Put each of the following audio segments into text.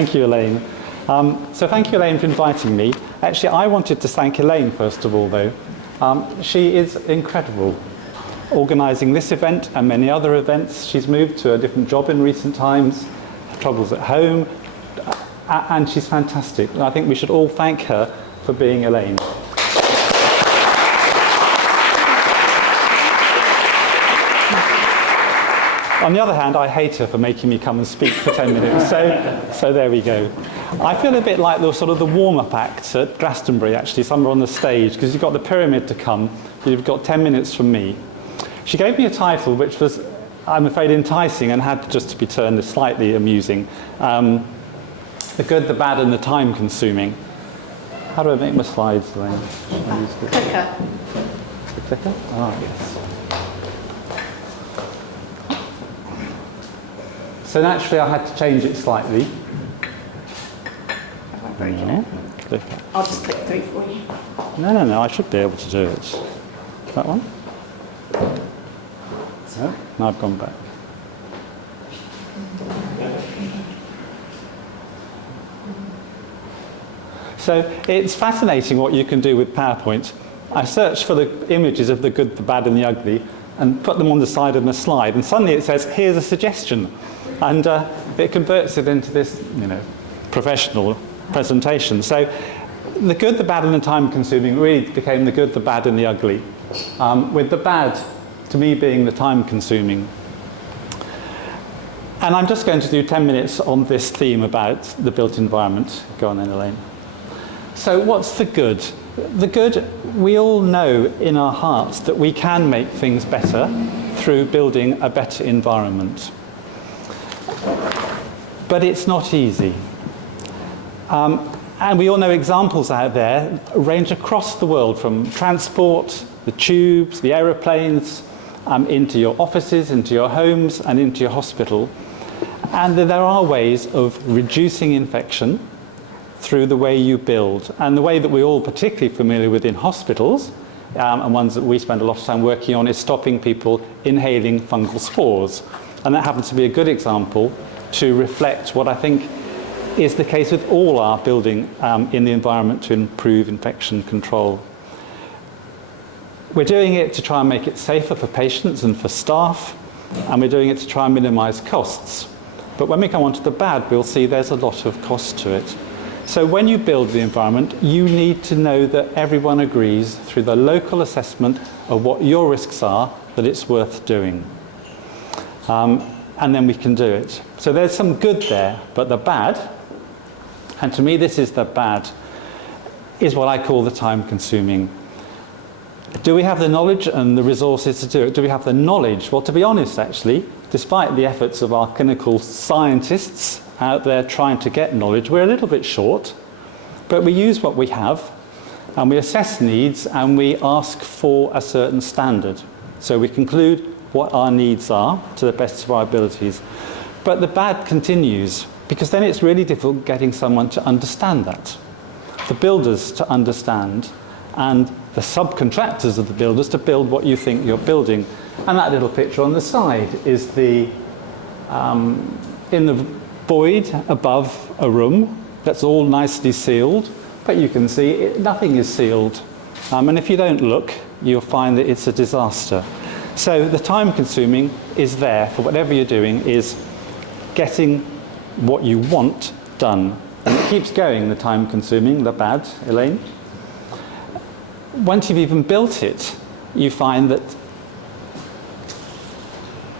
Thank you, Elaine. So thank you, Elaine, for inviting me. Actually, I wanted to thank Elaine, first of all, though. She is incredible, organising this event and many other events. She's moved to a different job in recent times, troubles at home, and she's fantastic. And I think we should all thank her for being Elaine. On the other hand, I hate her for making me come and speak for 10 minutes, so there we go. I feel a bit like the sort of the warm-up act at Glastonbury, actually, somewhere on the stage, because you've got the pyramid to come, but you've got 10 minutes from me. She gave me a title which was, I'm afraid, enticing and had just to be turned slightly amusing. The good, the bad, and the time-consuming. How do I make my slides, Elaine? Clicker. The clicker? Ah, yes. So naturally, I had to change it slightly. No. I'll just click through for you. No, I should be able to do it. That one? No, now I've gone back. So it's fascinating what you can do with PowerPoint. I searched for the images of the good, the bad, and the ugly, and put them on the side of the slide, and suddenly it says, here's a suggestion. And it converts it into this, professional presentation. So the good, the bad, and the time-consuming really became the good, the bad, and the ugly, with the bad, to me, being the time-consuming. And I'm just going to do 10 minutes on this theme about the built environment. Go on then, Elaine. So what's the good? The good, we all know in our hearts that we can make things better through building a better environment. But it's not easy. And we all know examples out there range across the world, from transport, the tubes, the aeroplanes, into your offices, into your homes, and into your hospital. And there are ways of reducing infection through the way you build. And the way that we're all particularly familiar with in hospitals, and ones that we spend a lot of time working on, is stopping people inhaling fungal spores. And that happens to be a good example to reflect what I think is the case with all our building in the environment to improve infection control. We're doing it to try and make it safer for patients and for staff, and we're doing it to try and minimise costs. But when we come on to the bad, we'll see there's a lot of cost to it. So when you build the environment, you need to know that everyone agrees through the local assessment of what your risks are, that it's worth doing. And then we can do it. So there's some good there, but the bad, and to me this is the bad, is what I call the time-consuming. Do we have the knowledge and the resources to do it? Do we have the knowledge? Well, to be honest, actually, despite the efforts of our clinical scientists out there trying to get knowledge, we're a little bit short, but we use what we have, and we assess needs, and we ask for a certain standard. So we conclude what our needs are to the best of our abilities. But the bad continues, because then it's really difficult getting someone to understand that. The builders to understand, and the subcontractors of the builders to build what you think you're building. And that little picture on the side is the in the void above a room that's all nicely sealed, but you can see nothing is sealed. And if you don't look, you'll find that it's a disaster. So the time-consuming is there for whatever you're doing, is getting what you want done. And it keeps going, the time-consuming, the bad, Elaine. Once you've even built it, you find that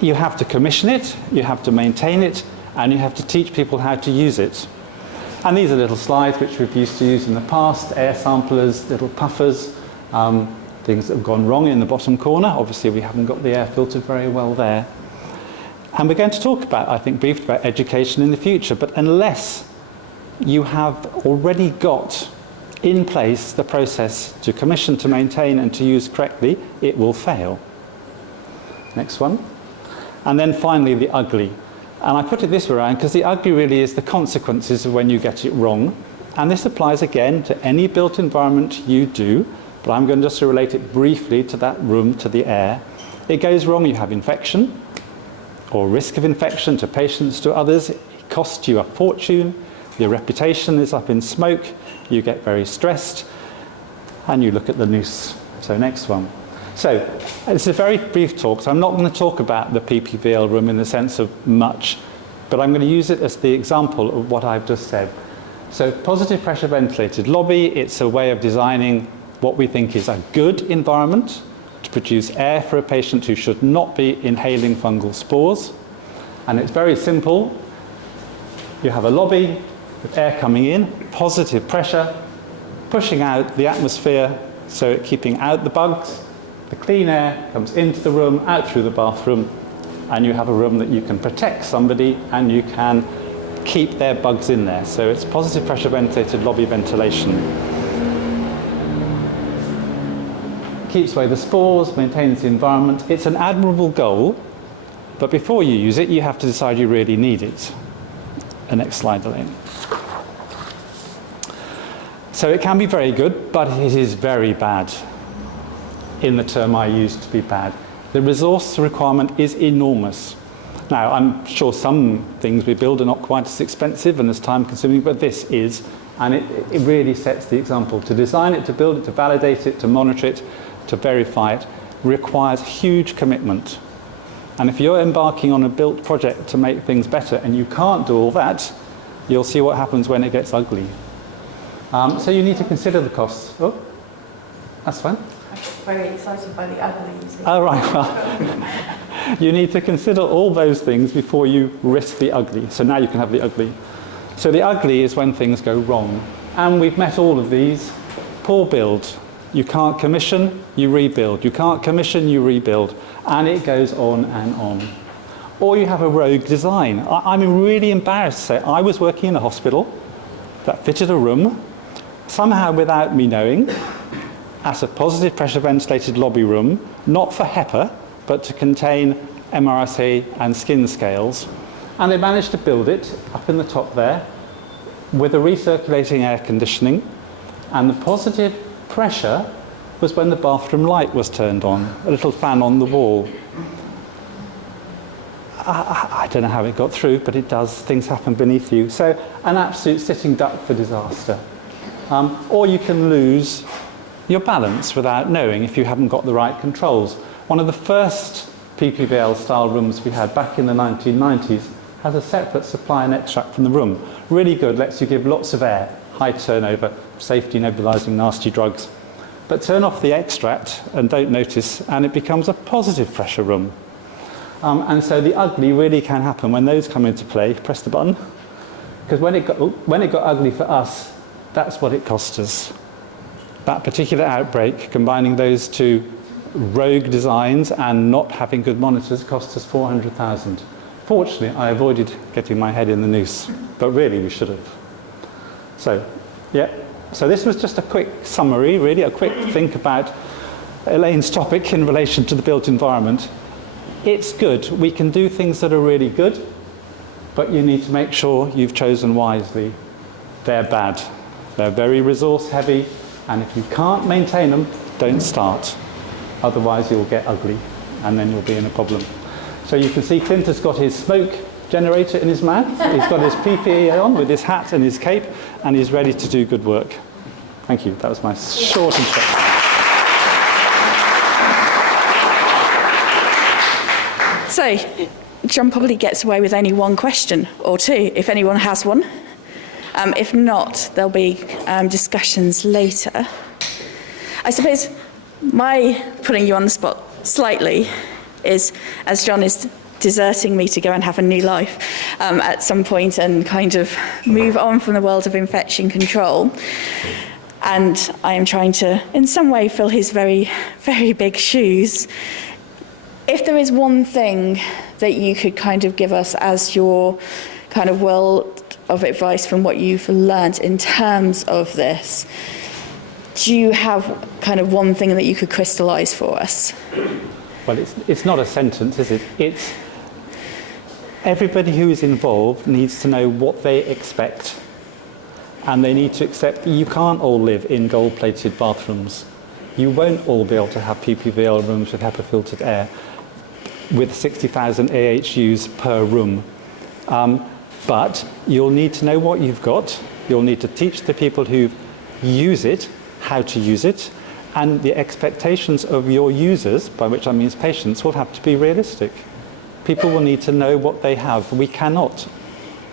you have to commission it, you have to maintain it, and you have to teach people how to use it. And these are little slides which we've used to use in the past, air samplers, little puffers, things that have gone wrong in the bottom corner. Obviously we haven't got the air filtered very well there. And we're going to talk about, I think, briefly about education in the future, but unless you have already got in place the process to commission, to maintain, and to use correctly, it will fail. Next one. And then finally, the ugly. And I put it this way around because the ugly really is the consequences of when you get it wrong. And this applies again to any built environment you do, but I'm going just to relate it briefly to that room, to the air. It goes wrong, you have infection, or risk of infection to patients, to others. It costs you a fortune. Your reputation is up in smoke, you get very stressed, and you look at the noose. So next one. So it's a very brief talk, so I'm not going to talk about the PPVL room in the sense of much, but I'm going to use it as the example of what I've just said. So positive pressure ventilated lobby, it's a way of designing what we think is a good environment to produce air for a patient who should not be inhaling fungal spores. And it's very simple. You have a lobby with air coming in, positive pressure, pushing out the atmosphere, so keeping out the bugs. The clean air comes into the room, out through the bathroom, and you have a room that you can protect somebody and you can keep their bugs in there. So it's positive pressure ventilated lobby ventilation. Keeps away the spores, maintains the environment. It's an admirable goal, but before you use it, you have to decide you really need it. The next slide, Elaine. So it can be very good, but it is very bad, in the term I used to be bad. The resource requirement is enormous. Now, I'm sure some things we build are not quite as expensive and as time consuming, but this is, and it really sets the example. To design it, to build it, to validate it, to monitor it, to verify it, requires huge commitment. And if you're embarking on a built project to make things better and you can't do all that, you'll see what happens when it gets ugly. So you need to consider the costs. Oh, that's fine. I'm very excited by the ugly. Oh, right. Well, you need to consider all those things before you risk the ugly. So now you can have the ugly. So the ugly is when things go wrong. And we've met all of these. Poor build. You can't commission, you rebuild. You can't commission, you rebuild. And it goes on and on. Or you have a rogue design. I'm really embarrassed to say I was working in a hospital that fitted a room, somehow without me knowing, at a positive pressure ventilated lobby room, not for HEPA, but to contain MRSA and skin scales. And they managed to build it up in the top there with a recirculating air conditioning. And the positive pressure was when the bathroom light was turned on, a little fan on the wall. I don't know how it got through, but it does. Things happen beneath you. So an absolute sitting duck for disaster. Or you can lose your balance without knowing if you haven't got the right controls. One of the first PPVL style rooms we had back in the 1990s has a separate supply and extract from the room. Really good, lets you give lots of air, high turnover, safety nebulizing nasty drugs. But turn off the extract and don't notice, and it becomes a positive pressure room. And so the ugly really can happen when those come into play. Press the button. Because when it got ugly for us, that's what it cost us. That particular outbreak, combining those two rogue designs and not having good monitors, cost us 400,000. Fortunately, I avoided getting my head in the noose, but really we should have. So, yeah. So this was just a quick summary, really, a quick think about Elaine's topic in relation to the built environment. It's good. We can do things that are really good, but you need to make sure you've chosen wisely. They're bad. They're very resource heavy, and if you can't maintain them, don't start. Otherwise you'll get ugly, and then you'll be in a problem. So you can see Clint has got his smoke generator in his mouth. He's got his PPE on with his hat and his cape, and he's ready to do good work. Thank you. That was my short introduction. So, John probably gets away with only one question or two, if anyone has one. If not, there'll be discussions later. I suppose my putting you on the spot slightly is, as John is deserting me to go and have a new life at some point and kind of move on from the world of infection control. And I am trying to, in some way, fill his very, very big shoes. If there is one thing that you could kind of give us as your kind of world of advice from what you've learned in terms of this, do you have kind of one thing that you could crystallize for us? Well, it's not a sentence, is it? It's everybody who is involved needs to know what they expect. And they need to accept that you can't all live in gold-plated bathrooms. You won't all be able to have PPVL rooms with HEPA-filtered air with 60,000 AHUs per room. But you'll need to know what you've got. You'll need to teach the people who use it how to use it. And the expectations of your users, by which I mean patients, will have to be realistic. People will need to know what they have. We cannot,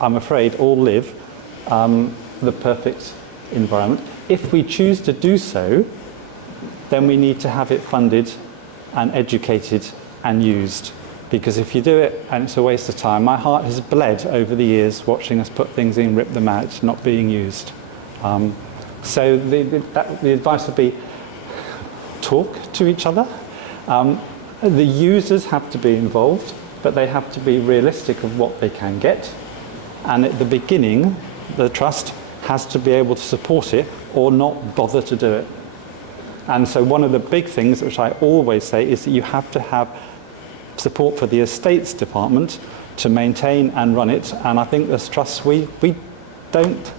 I'm afraid, all live the perfect environment. If we choose to do so, then we need to have it funded and educated and used. Because if you do it and it's a waste of time, my heart has bled over the years watching us put things in, rip them out, not being used. So the advice would be talk to each other. The users have to be involved, but they have to be realistic of what they can get. And at the beginning, the trust has to be able to support it or not bother to do it. And so one of the big things which I always say is that you have to have support for the estates department to maintain and run it. And I think as trusts, we don't,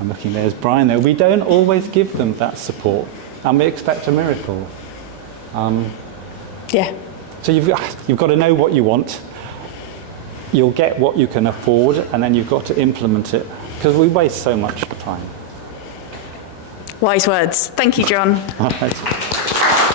I'm looking there's Brian there, we don't always give them that support. And we expect a miracle. Yeah. So you've got to know what you want. You'll get what you can afford, and then you've got to implement it, because we waste so much time. Wise words. Thank you, John. All right.